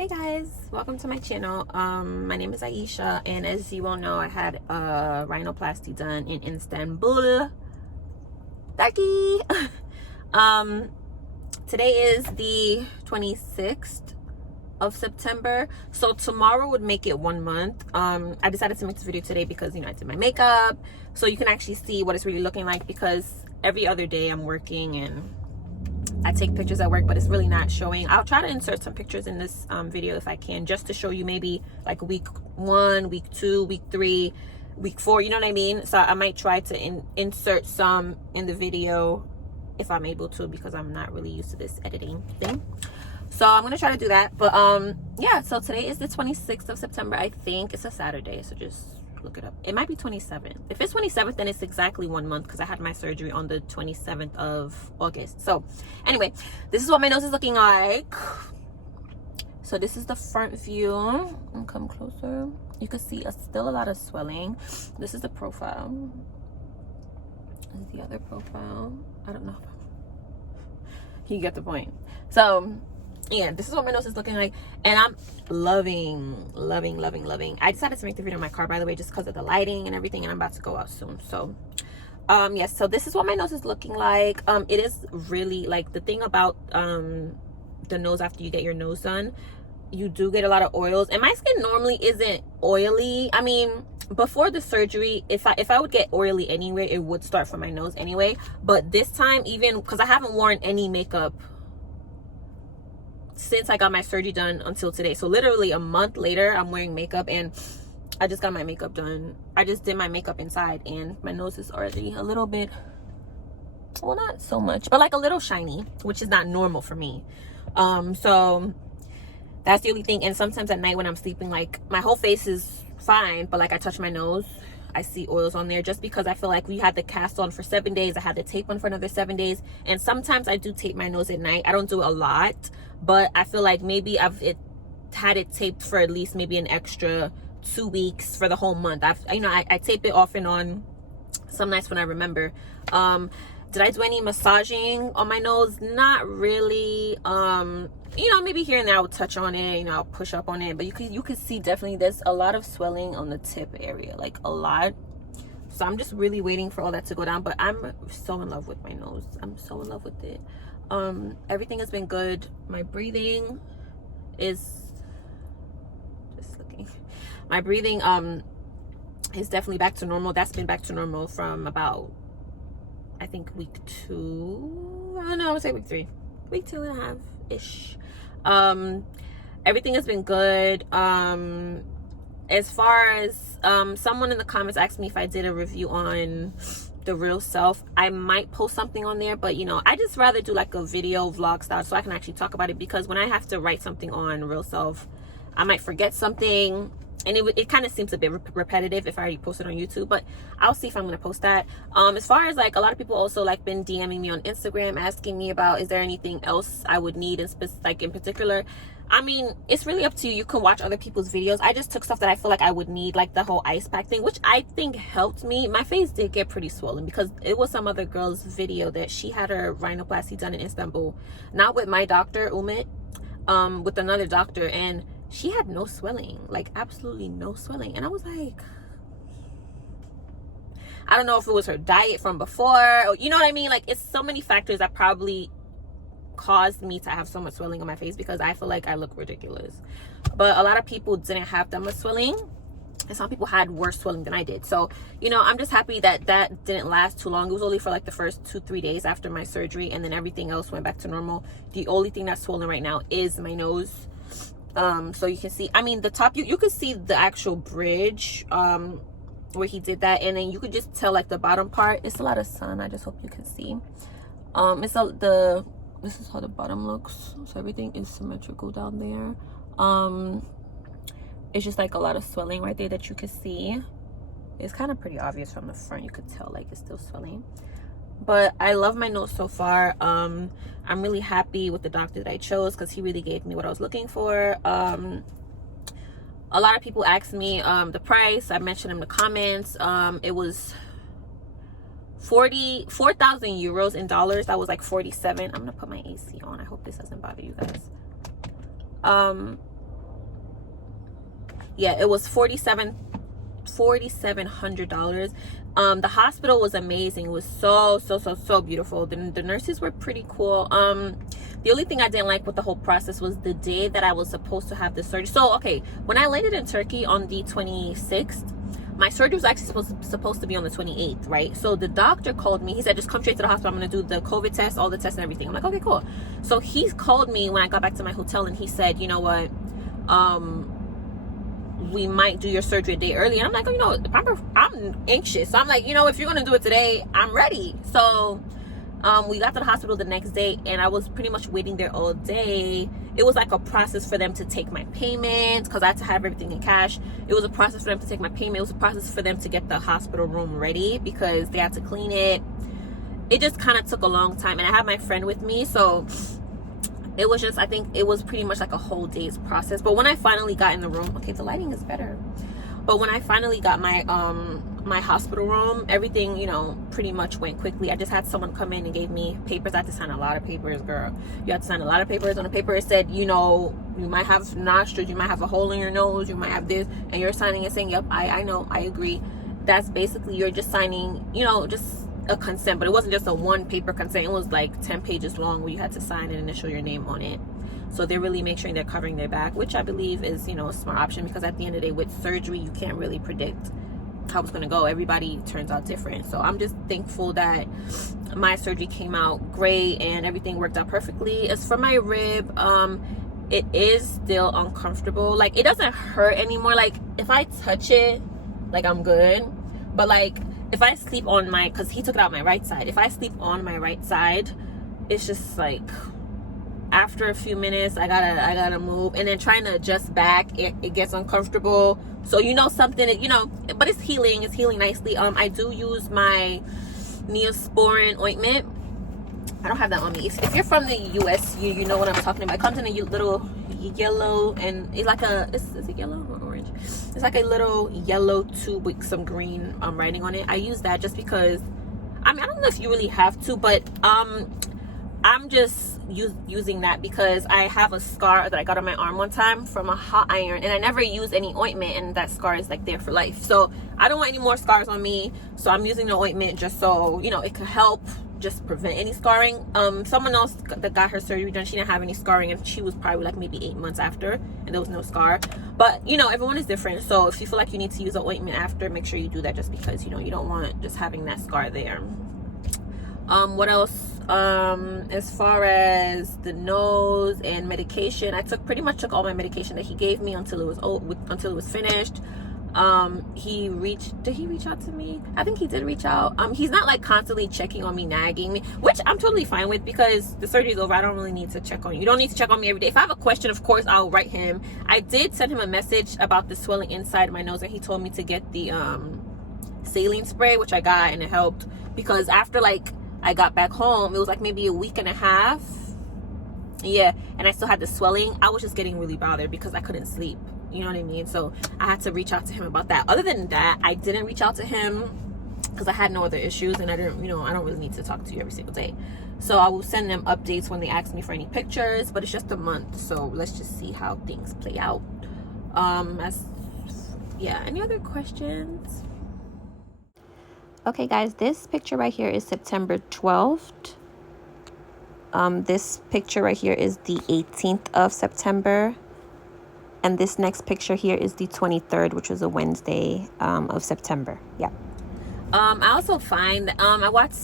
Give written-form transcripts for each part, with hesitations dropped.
Hey guys, welcome to my channel. My name is Aisha, and as you all know, I had a rhinoplasty done in Istanbul, Turkey. Today is the 26th of September, so tomorrow would make it 1 month. I decided to make this video today because I did my makeup, so you can actually see what it's really looking like, because every other day I'm working and I take pictures at work, but it's really not showing. I'll try to insert some pictures in this video if I can, just to show you maybe like week 1, week 2, week 3, week 4, you know what I mean? So I might try to insert some in the video if I'm able to, because I'm not really used to this editing thing. So I'm gonna try to do that. But yeah, so today is the 26th of September. I think it's a Saturday, so just look it up. It might be 27th. If it's 27th, then it's exactly 1 month, because I had my surgery on the 27th of August. So anyway, this is what my nose is looking like. So this is the front view. I'll come closer. You can see still a lot of swelling. This is the profile. This is the other profile. I don't know. You get the point. So yeah, this is what my nose is looking like, and I'm loving. I decided to make the video in my car, by the way, just because of the lighting and everything, and I'm about to go out soon. So yes, so this is what my nose is looking like. It is really, like, the thing about the nose after you get your nose done, you do get a lot of oils, and my skin normally isn't oily. I mean, before the surgery, if I would get oily anywhere, it would start from my nose anyway. But this time, even because I haven't worn any makeup since I got my surgery done until today, so literally a month later, I'm wearing makeup, and I just got my makeup done. I just did my makeup inside, and my nose is already a little bit, well, not so much, but like a little shiny, which is not normal for me. So that's the only thing. And sometimes at night when I'm sleeping, like, my whole face is fine, but like I touch my nose, I see oils on there, just because I feel like we had the cast on for 7 days. I had the tape on for another 7 days, and sometimes I do tape my nose at night. I don't do a lot, but I feel like maybe I've had it taped for at least maybe an extra 2 weeks for the whole month. I tape it off and on some nights when I remember. Did I do any massaging on my nose? Not really. Maybe here and there I would touch on it, I'll push up on it, but you could see definitely there's a lot of swelling on the tip area, like a lot. So I'm just really waiting for all that to go down, but I'm so in love with my nose. I'm so in love with it. Everything has been good. My breathing is just looking. My breathing is definitely back to normal. That's been back to normal from about, I think, week 2. I don't know, I would say week 3, week 2.5 ish. Everything has been good. As far as someone in the comments asked me if I did a review on the Real Self, I might post something on there, but I just rather do like a video vlog style, so I can actually talk about it, because when I have to write something on Real Self, I might forget something, and it kind of seems a bit repetitive if I already posted on YouTube. But I'll see if I'm going to post that. As far as, like, a lot of people also, like, been DMing me on Instagram asking me about, is there anything else I would need in particular. I mean, it's really up to you. You can watch other people's videos. I just took stuff that I feel like I would need, like the whole ice pack thing, which I think helped me. My face did get pretty swollen because it was some other girl's video that she had her rhinoplasty done in Istanbul, not with my doctor Umit, with another doctor, and she had no swelling, like absolutely no swelling. And I was like, I don't know if it was her diet from before, or, you know what I mean? Like, it's so many factors that probably caused me to have so much swelling on my face, because I feel like I look ridiculous. But a lot of people didn't have that much swelling, and some people had worse swelling than I did. So I'm just happy that that didn't last too long. It was only for like the first 2-3 days after my surgery, and then everything else went back to normal. The only thing that's swollen right now is my nose. So you can see, I mean, the top, you could see the actual bridge where he did that, and then you could just tell, like, the bottom part, it's a lot of sun. I just hope you can see. This is how the bottom looks, so everything is symmetrical down there. It's just like a lot of swelling right there that you can see. It's kind of pretty obvious from the front. You could tell, like, it's still swelling. But I love my nose so far. I'm really happy with the doctor that I chose, because he really gave me what I was looking for. A lot of people asked me the price. I mentioned in the comments. It was 4,000 euros in dollars. That was like 47. I'm gonna put my AC on. I hope this doesn't bother you guys. Yeah, it was $4,700. The hospital was amazing. It was so beautiful. The nurses were pretty cool. The only thing I didn't like with the whole process was the day that I was supposed to have the surgery. So okay, when I landed in Turkey on the 26th, my surgery was actually supposed to be on the 28th, right? So the doctor called me. He said, just come straight to the hospital. I'm going to do the COVID test, all the tests and everything. I'm like, okay, cool. So he called me when I got back to my hotel, and he said, you know what, we might do your surgery a day early. And I'm like, oh, you know, I'm anxious. So I'm like, you know, if you're going to do it today, I'm ready. So we got to the hospital the next day, and I was pretty much waiting there all day. It was like a process for them to take my payment, because I had to have everything in cash. It was a process for them to take my payment. It was a process for them to get the hospital room ready, because they had to clean it. It just kind of took a long time, and I had my friend with me, so it was just, I think it was pretty much like a whole day's process. But when I finally got in the room, okay, the lighting is better. But when I finally got my my hospital room, everything, you know, pretty much went quickly. I just had someone come in and gave me papers. I had to sign a lot of papers, girl. You had to sign a lot of papers. On the paper it said, you know, you might have nostrils, you might have a hole in your nose, you might have this, and you're signing and saying, yep, I know, I agree. That's basically, you're just signing, you know, just a consent. But it wasn't just a one paper consent. It was like 10 pages long, where you had to sign and initial your name on it. So they really make sure they're covering their back, which I believe is, you know, a smart option, because at the end of the day, with surgery, you can't really predict how it's going to go. Everybody turns out different. So I'm just thankful that my surgery came out great and everything worked out perfectly. As for my rib, it is still uncomfortable. Like, it doesn't hurt anymore. Like, if I touch it, like, I'm good. But like, if I sleep on my, because he took it out my right side, if I sleep on my right side, it's just like, after a few minutes, I gotta move, and then trying to adjust back, it gets uncomfortable. So, you know, something, you know, but it's healing nicely. I do use my Neosporin ointment. I don't have that on me. If you're from the US, you know what I'm talking about. It comes in a little yellow, and it's like is it yellow or orange? It's like a little yellow tube with some green writing on it. I use that just because, I mean, I don't know if you really have to, but I'm just using that because I have a scar that I got on my arm one time from a hot iron, and I never used any ointment, and that scar is like there for life. So I don't want any more scars on me, so I'm using the ointment just so, you know, it could help just prevent any scarring. Someone else that got her surgery done, she didn't have any scarring, and she was probably like maybe 8 months after, and there was no scar. But, you know, everyone is different. So if you feel like you need to use an ointment after, make sure you do that, just because, you know, you don't want just having that scar there. What else? As far as the nose and medication, I pretty much took all my medication that he gave me until it was finished. Did he reach out to me? I think he did reach out. He's not like constantly checking on me, nagging me, which I'm totally fine with, because the surgery is over. I don't really need to check on you. You don't need to check on me every day. If I have a question, of course I'll write him. I did send him a message about the swelling inside my nose, and he told me to get the saline spray, which I got, and it helped, because after like I got back home, it was like maybe a week and a half, yeah, and I still had the swelling. I was just getting really bothered because I couldn't sleep, you know what I mean? So I had to reach out to him about that. Other than that, I didn't reach out to him because I had no other issues, and I didn't, you know, I don't really need to talk to you every single day. So I will send them updates when they ask me for any pictures, but it's just a month, so let's just see how things play out. Any other questions? Okay guys, this picture right here is September 12th. This picture right here is the 18th of September. And this next picture here is the 23rd, which was a Wednesday of September. Yeah. I also find I watched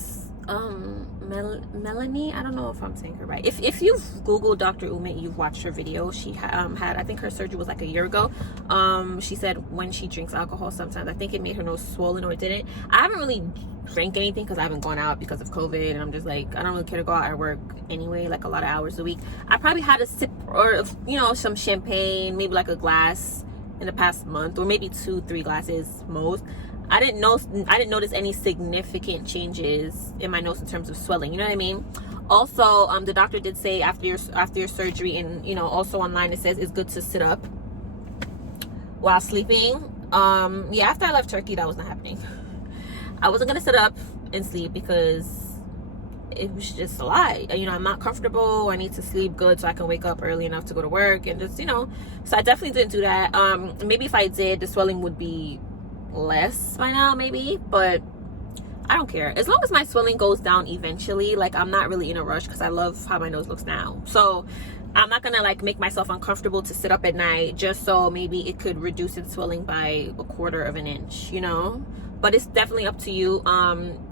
Melanie, I don't know if I'm saying her right. If you've Googled Dr. Umit, you've watched her video. She had, I think her surgery was like a year ago. She said when she drinks alcohol, sometimes I think it made her nose swollen, or it didn't. I haven't really drank anything because I haven't gone out because of COVID, and I'm just like, I don't really care to go out. I work anyway, like a lot of hours a week. I probably had a sip or, you know, some champagne, maybe like a glass in the past month, or maybe 2-3 glasses most. I didn't notice any significant changes in my nose in terms of swelling, you know what I mean? Also, the doctor did say after your surgery, and you know, also online it says it's good to sit up while sleeping. Yeah, after I left Turkey, that was not happening. I wasn't gonna sit up and sleep because it was just a lot. You know, I'm not comfortable. I need to sleep good so I can wake up early enough to go to work, and just, you know, so I definitely didn't do that. Maybe if I did, the swelling would be less by now, maybe, but I don't care. As long as my swelling goes down eventually, like, I'm not really in a rush because I love how my nose looks now. So I'm not gonna like make myself uncomfortable to sit up at night just so maybe it could reduce its swelling by 1/4 of an inch, you know. But it's definitely up to you.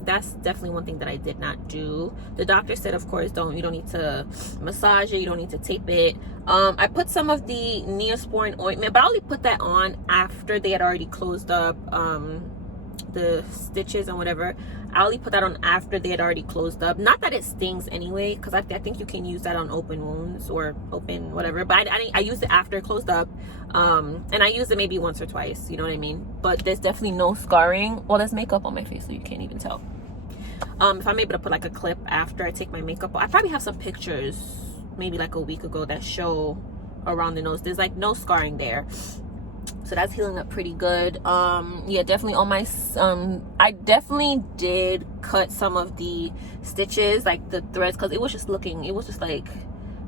That's definitely one thing that I did not do. The doctor said, of course, you don't need to massage it, you don't need to tape it. I put some of the Neosporin ointment, but I only put that on after they had already closed up the stitches and whatever. I only put that on after they had already closed up. Not that it stings anyway, because I think you can use that on open wounds or open whatever, but I used it after it closed up. And I used it maybe once or twice, you know what I mean? But there's definitely no scarring. Well, there's makeup on my face, so you can't even tell. If I'm able to put like a clip after I take my makeup off, I probably have some pictures maybe like a week ago that show around the nose. There's like no scarring there, so that's healing up pretty good. Yeah, definitely on my I definitely did cut some of the stitches, like the threads, because it was just like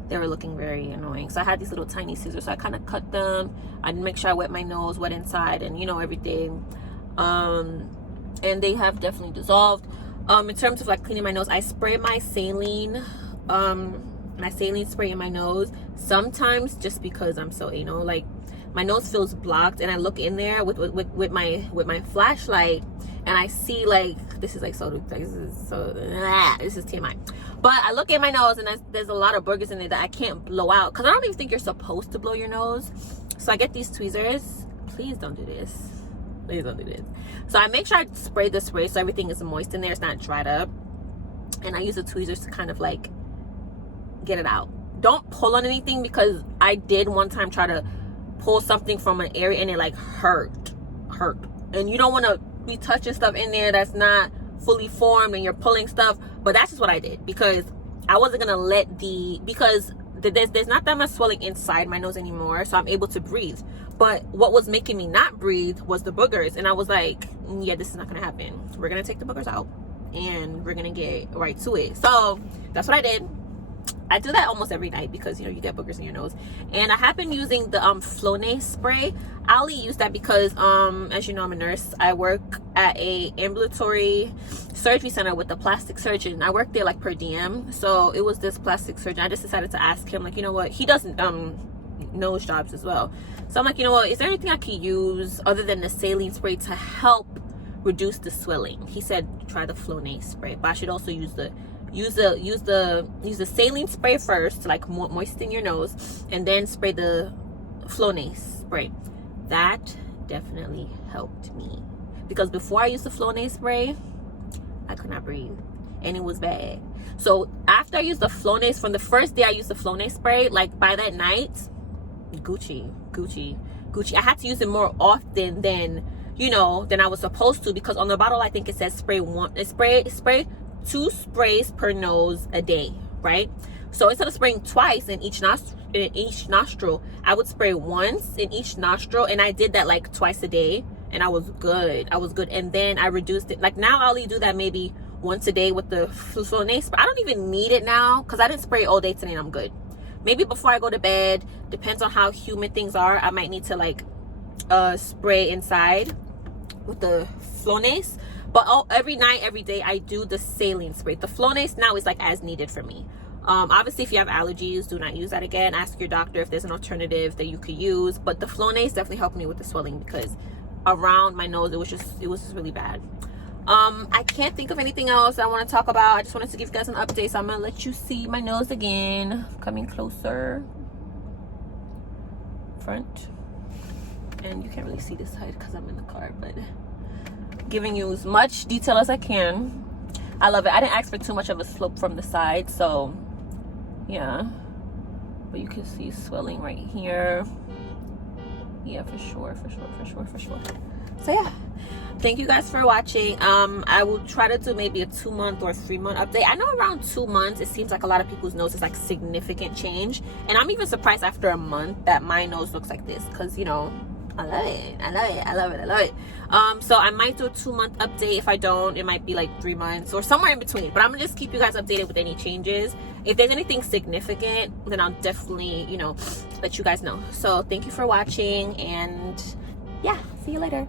they were looking very annoying. So I had these little tiny scissors, so I kind of cut them. I make sure I wet my nose, wet inside, and you know, everything. And they have definitely dissolved. In terms of like cleaning my nose, I spray my saline spray in my nose sometimes, just because I'm so anal. Like, my nose feels blocked, and I look in there with my flashlight, and I see like this is TMI. But I look in my nose, and there's a lot of boogers in there that I can't blow out, because I don't even think you're supposed to blow your nose. So I get these tweezers. Please don't do this. Please don't do this. So I make sure I spray the spray so everything is moist in there, it's not dried up, and I use the tweezers to kind of like get it out. Don't pull on anything, because I did one time try to pull something from an area and it like hurt, and you don't want to be touching stuff in there that's not fully formed and you're pulling stuff. But that's just what I did, because I wasn't gonna let because there's not that much swelling inside my nose anymore, so I'm able to breathe. But what was making me not breathe was the boogers, and I was like, yeah, this is not gonna happen. We're gonna take the boogers out and we're gonna get right to it. So that's what I did. I do that almost every night, because you know, you get boogers in your nose. And I have been using the Flonase spray. I only use that because as you know, I'm a nurse. I work at a ambulatory surgery center with a plastic surgeon. I work there like per diem. So it was this plastic surgeon. I just decided to ask him, like, you know what, he does nose jobs as well. So I'm like, you know what, is there anything I could use other than the saline spray to help reduce the swelling? He said try the Flonase spray, but I should also use the saline spray first to like moisten your nose, and then spray the Flonase spray. That definitely helped me, because before I used the Flonase spray, I could not breathe, and it was bad. So after I used the Flonase, from the first day I used the Flonase spray, like by that night, Gucci. I had to use it more often than I was supposed to, because on the bottle I think it says spray 2 sprays per nose a day, right? So instead of spraying twice in each nostril, I would spray once in each nostril, and I did that like twice a day, and I was good. And then I reduced it. Like now I only do that maybe once a day with the Flonase, but I don't even need it now, because I didn't spray all day today and I'm good. Maybe before I go to bed, depends on how humid things are, I might need to like spray inside with the Flonase. But every night, every day, I do the saline spray. The Flonase now is like as needed for me. Obviously, if you have allergies, do not use that again. Ask your doctor if there's an alternative that you could use. But the Flonase definitely helped me with the swelling, because around my nose, it was just really bad. I can't think of anything else I want to talk about. I just wanted to give you guys an update. So I'm going to let you see my nose again. Coming closer. Front. And you can't really see this side because I'm in the car, but giving you as much detail as I can. I love it. I didn't ask for too much of a slope from the side, so yeah, but you can see swelling right here. Yeah, for sure. So yeah, thank you guys for watching. I will try to do maybe a 2-month or 3-month update. I know around 2 months it seems like a lot of people's noses like significant change, and I'm even surprised after a month that my nose looks like this, because I love it. I love it. I love it. I love it. So I might do a 2-month update. If I don't, it might be like 3 months or somewhere in between. But I'm gonna just keep you guys updated with any changes. If there's anything significant, then I'll definitely, you know, let you guys know. So thank you for watching, and yeah, see you later.